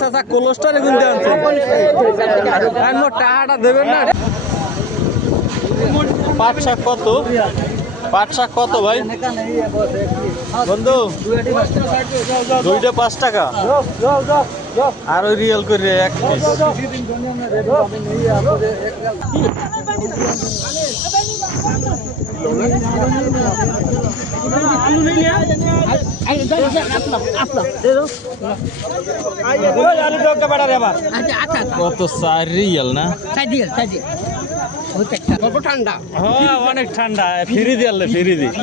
চাচা কোলেস্টরে গুনতে আনছে। টাকাটা দেবেন না। পাট কত? শাক কত ভাই? বন্ধু দুইটা পাঁচ টাকা। আর ওই রিয়েল করে এক কত চার রিয়েল না? ঠান্ডা। হ্যাঁ অনেক ঠান্ডা। ফিরি দিয়ে ফিরি দি। এ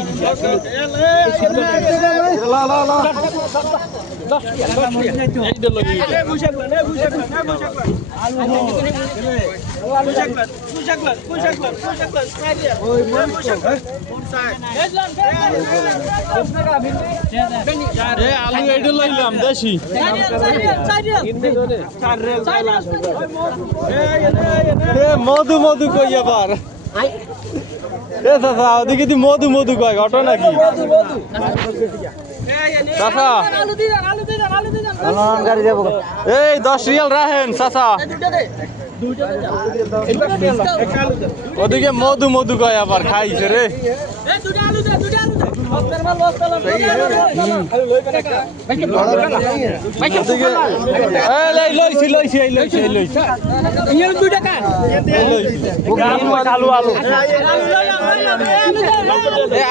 আলু এইটা লইলাম দেশি মধু মধু কই আবার? এ চাচা ওদিকে মধু মধু কয়? ঘটনা নাকি চাচা। এই দশ রিয়াল রাখেন চাচা। ওদিকে মধু মধু কয় আবার খাইছে রে।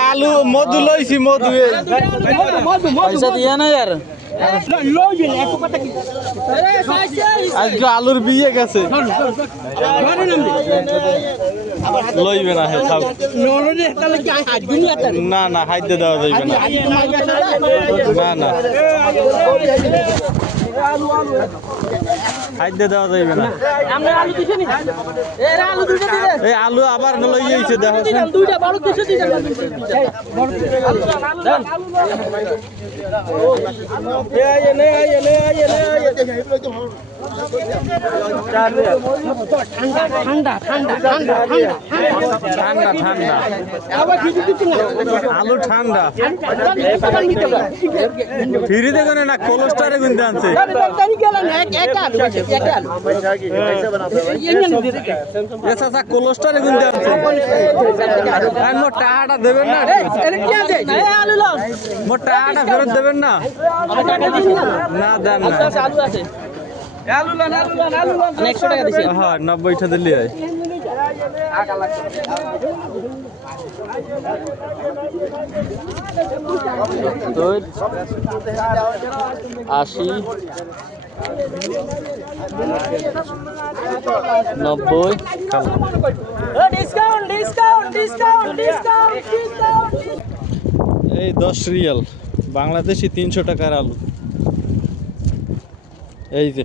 আলু মধু লইছি মধু পয়সা দিয়া না আজকে আলুর বিয়ে গেছে। লইবে না না না হাইতে দেওয়া যাইবে না। না না। খাইতে দেওয়া যাইবে না। এই আলু আবার দেখো। ঠান্ডা ঠান্ডা ঠান্ডা ঠান্ডা ঠান্ডা। আলু ঠান্ডা। ফিরি দেখো না কোলেস্টারে গুনতে আনছে চাচা কোলেস্টারে গুনতে আনছে আর মোর টাকাটা দেবেন না। মোর টাকাটা ফেরত দেবেন না। না দেন না। একশো টাকা দিছি। হ্যাঁ নব্বইটা দিলি হয়। আশি নব্বই এই দশ রিয়াল। বাংলাদেশি তিনশো টাকার আলু। এই যে